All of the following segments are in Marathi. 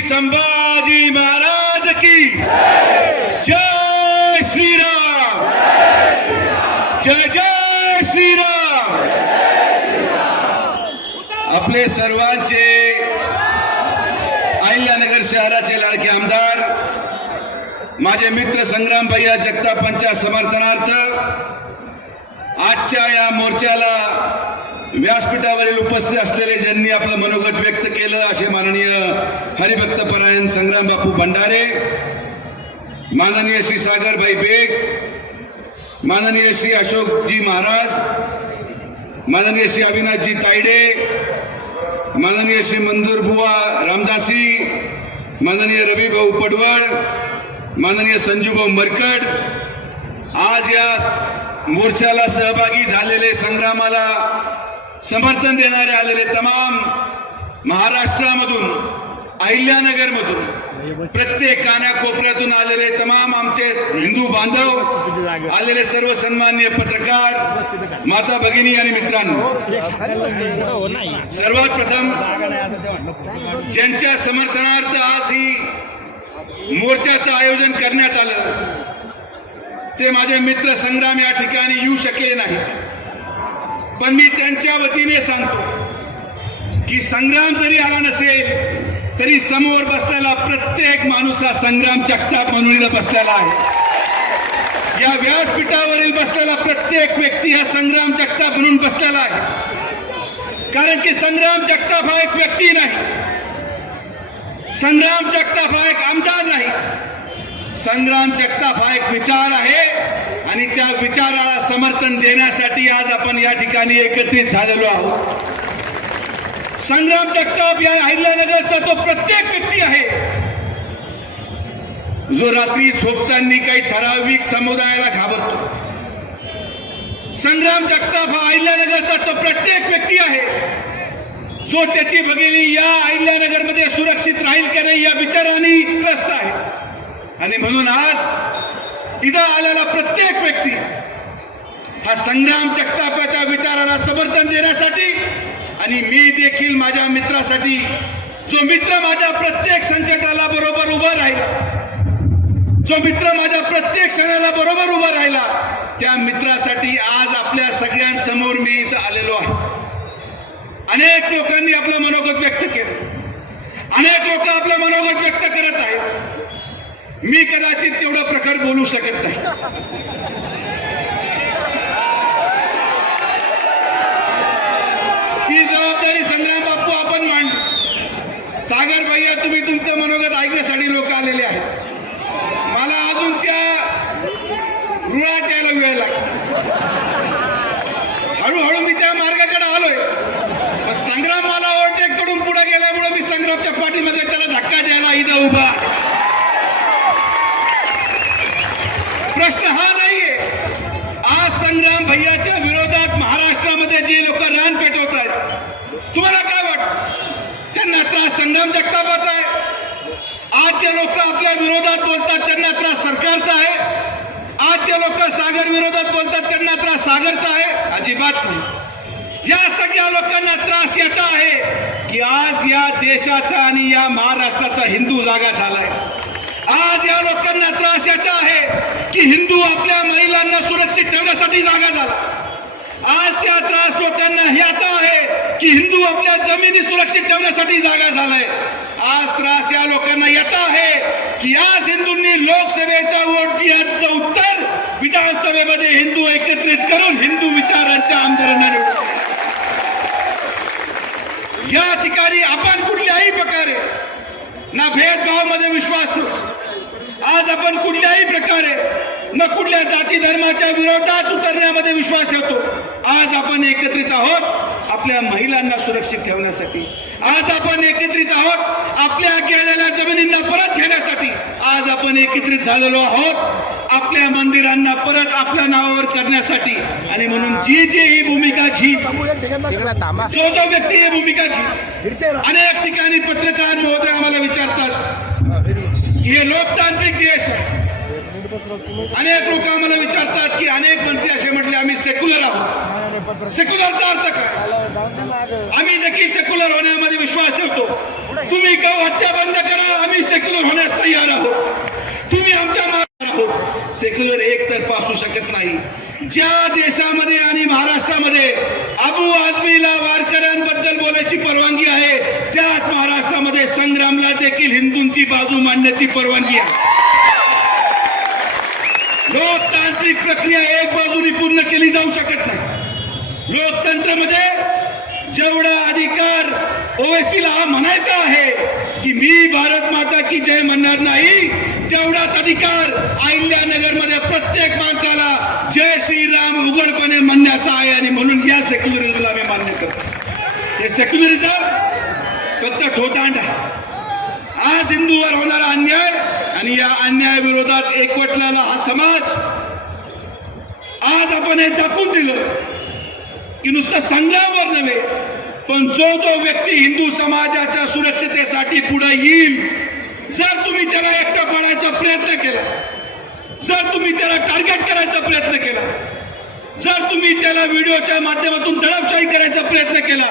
संभाजी महाराज की जय श्रीराम, जय जय श्रीराम। आपले सर्वांचे अहिल्यानगर शहराचे लाडके आमदार माझे मित्र संग्राम भैया जगतापांच्या समर्थनार्थ आजच्या या मोर्चाला व्यासपीठावरील उपस्थित असलेले ज्यांनी आपलं मनोगत व्यक्त केलं असे माननीय हरिभक्त परायण संग्राम बापू भंडारे, माननीय श्री सागरभाई बेग, माननीय श्री अशोकजी महाराज, माननीय श्री अविनाशजी तायडे, माननीय श्री मंजूर बुवा रामदासी, माननीय रवी भाऊ पडवळ, माननीय संजूभाऊ मरकट, आज या मोर्चाला सहभागी झालेले, संग्रामाला समर्थन देणारे आलेले तमाम महाराष्ट्रामधून, अहिल्यानगरमधून, प्रत्येक कानाकोपऱ्यातून आलेले तमाम आमचे हिंदू बांधव, आलेले सर्व सन्माननीय पत्रकार, माता भगिनी आणि मित्रांनो, सर्वात प्रथम ज्यांच्या समर्थनार्थ आज ही मोर्चाचं आयोजन करण्यात आलं ते माझे मित्र संग्राम या ठिकाणी येऊ शकले नाहीत, पण मी त्यांच्या वतीने सांगतो की संग्राम जरी आला नसेल तरी समोर बसलेला प्रत्येक माणूस हा संग्राम जगताप म्हणून बसलेला आहे। या व्यासपीठावरील बसलेला प्रत्येक व्यक्ती हा संग्राम जगताप म्हणून बसलेला आहे, कारण की संग्राम जगताप हा एक व्यक्ती नाही, संग्राम जगताप हा एक आमदार नाही, संग्राम जगताप हा एक विचार आहे आणि त्या विचाराला समर्थन देण्यासाठी आज आपण या ठिकाणी एकत्रित झालेलो आहोत। संग्राम जगताप या अहिल्यानगरचा तो प्रत्येक व्यक्ती आहे जो रात्री झोपताना काही ठराविक समुदायाला घाबरतो। संग्राम जगताप हा अहिल्यानगरचा तो प्रत्येक व्यक्ती आहे जो त्याची भगिनी या अहिल्यानगरमध्ये सुरक्षित राहील की नाही या विचाराने त्रस्त आहे, आणि म्हणून आज इथं आलेला प्रत्येक व्यक्ती हा संग्राम जगतापाच्या विचाराला समर्थन देण्यासाठी, आणि मी देखील माझ्या मित्रासाठी, जो मित्र माझ्या प्रत्येक संकटाला बरोबर उभा राहिला, जो मित्र माझ्या प्रत्येक क्षणाला बरोबर उभा राहिला, त्या मित्रासाठी आज आपल्या सगळ्यांसमोर मी इथं आलेलो आहे। अनेक लोकांनी आपलं मनोगत व्यक्त केलं, अनेक लोक आपलं मनोगत व्यक्त करत आहेत, मी कदाचित तेवढं प्रखर बोलू शकत नाही। ही जबाबदारी संग्राम बापू आपण मांडली। सागर भैया, तुम्ही तुमचं मनोगत ऐकण्यासाठी लोक आलेले आहेत, मला अजून त्या रुळात यायला वेळ लागला, हळूहळू मी त्या मार्गाकडे आलोय, पण संग्राम मला ओव्हरटेक करून पुढे गेल्यामुळे मी संग्रामच्या पाठीमध्ये त्याला धक्का द्यायला इथं उभा। प्रश्न हा नाहीये, आज संग्राम भैयाच्या विरोधात महाराष्ट्रामध्ये जे लोक रान पेटवत आहेत, तुम्हाला काय वाटतं त्यांना त्रास संग्राम जगतापाचा आहे? आज जे लोक आपल्या विरोधात बोलतात त्यांना त्रास सरकारचा आहे? आज जे लोक सागर विरोधात बोलतात त्यांना त्रास सागरचा आहे? अजिबात नाही। या सगळ्या लोकांना त्रास याचा आहे की आज या देशाचा आणि या महाराष्ट्राचा हिंदू जागा झालाय। आज या लोकांना त्रास याचा आहे की हिंदू आपल्या महिलांना सुरक्षित ठेवण्यासाठी जागा झाला। आज या त्रास लोकांना याचा आहे की हिंदू आपल्या जमिनी सुरक्षित ठेवण्यासाठी जागा झालाय। आज त्रास या लोकांना याचा आहे की आज हिंदूंनी लोकसभेच्या वोटची आजचं उत्तर विधानसभेमध्ये हिंदू एकत्रित करून हिंदू विचारांच्या आमदारांना निवडले। या ठिकाणी आपण कुठल्याही प्रकारे ना भेदभावामध्ये विश्वास ठेवतो, आज आपण कुठल्याही प्रकारे न कुठल्या जाती धर्माच्या विरोधात उतरण्यामध्ये विश्वास ठेवतो। आज आपण एकत्रित आहोत आपल्या महिलांना सुरक्षित ठेवण्यासाठी, आज आपण एकत्रित आहोत आपल्या गेलेल्या जमिनींना परत घेण्यासाठी, आज आपण एकत्रित झालेलो आहोत आपल्या मंदिरांना परत आपल्या नावावर करण्यासाठी। आणि म्हणून जी ही भूमिका घेईल, जो व्यक्ती ही भूमिका घेईल, अनेक ठिकाणी पत्रकार महोदय आम्हाला विचारतात की हे लोकतांत्रिक देश आहे, अनेक लोक आम्हाला विचारतात की अनेक मंत्री असे म्हटले आम्ही सेक्युलर आहोत. सेक्युलरचा अर्थ काय? आम्ही देखील सेक्युलर होण्यामध्ये विश्वास ठेवतो. तुम्ही गौ हत्या बंद करा, आम्ही सेक्युलर होण्यास तयार आहोत. तुम्ही आमच्या मार्गावर आहोत. सेक्युलर एकतर्फा असू शकत नाही. ज्या देशामध्ये आणि महाराष्ट्रामध्ये अबू आझमीला वारकऱ्यांबद्दल बोलायची परवानगी आहे, त्याच महाराष्ट्रामध्ये संग्रामला देखील हिंदूंची बाजू मांडण्याची परवानगी आहे. लोकतांत्रिक प्रक्रिया एक बाजूनी पूर्ण केली जाऊ शकत नाही. लोकतंत्रामध्ये जेवढा अधिकार ओवेसीला हा म्हणायचा आहे की मी भारत माता की जय म्हणणार नाही, तेवढाच अधिकार अहिल्यानगरमध्ये प्रत्येक माणसाला जय श्रीराम उघडपणे म्हणण्याचा आहे. आणि म्हणून या सेक्युलरिझमला आम्ही मान्य करतो. हे सेक्युलरिझम फक्त ठोतांड आहे. आज हिंदूवर होणारा अन्याय आणि या अन्यायाविरोधात एकवटलेला हा समाज, आज आपण हे दाखवून दिलं की नुसतं संग्रामावर नव्हे, पण जो जो व्यक्ती हिंदू समाजाच्या सुरक्षतेसाठी पुढे येईल, जर तुम्ही त्याला एकटा पाडायचा प्रयत्न केला, जर तुम्ही त्याला टार्गेट करायचा प्रयत्न केला, जर तुम्ही त्याला व्हिडिओच्या माध्यमातून दडपशाही करायचा प्रयत्न केला,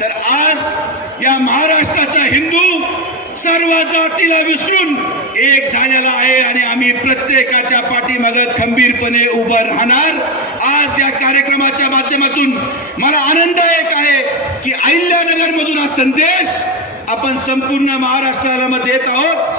तर आज या महाराष्ट्राचा हिंदू सर्व जातीला विसरून एक झालेला आहे. आणि आम्ही प्रत्येकाच्या पाठीमागे खंबीरपणे उभं राहणार. आज या कार्यक्रमाच्या माध्यमातून मला आनंद एक आहे की अहिल्यानगर मधून हा संदेश आपण संपूर्ण महाराष्ट्राला देत आहोत.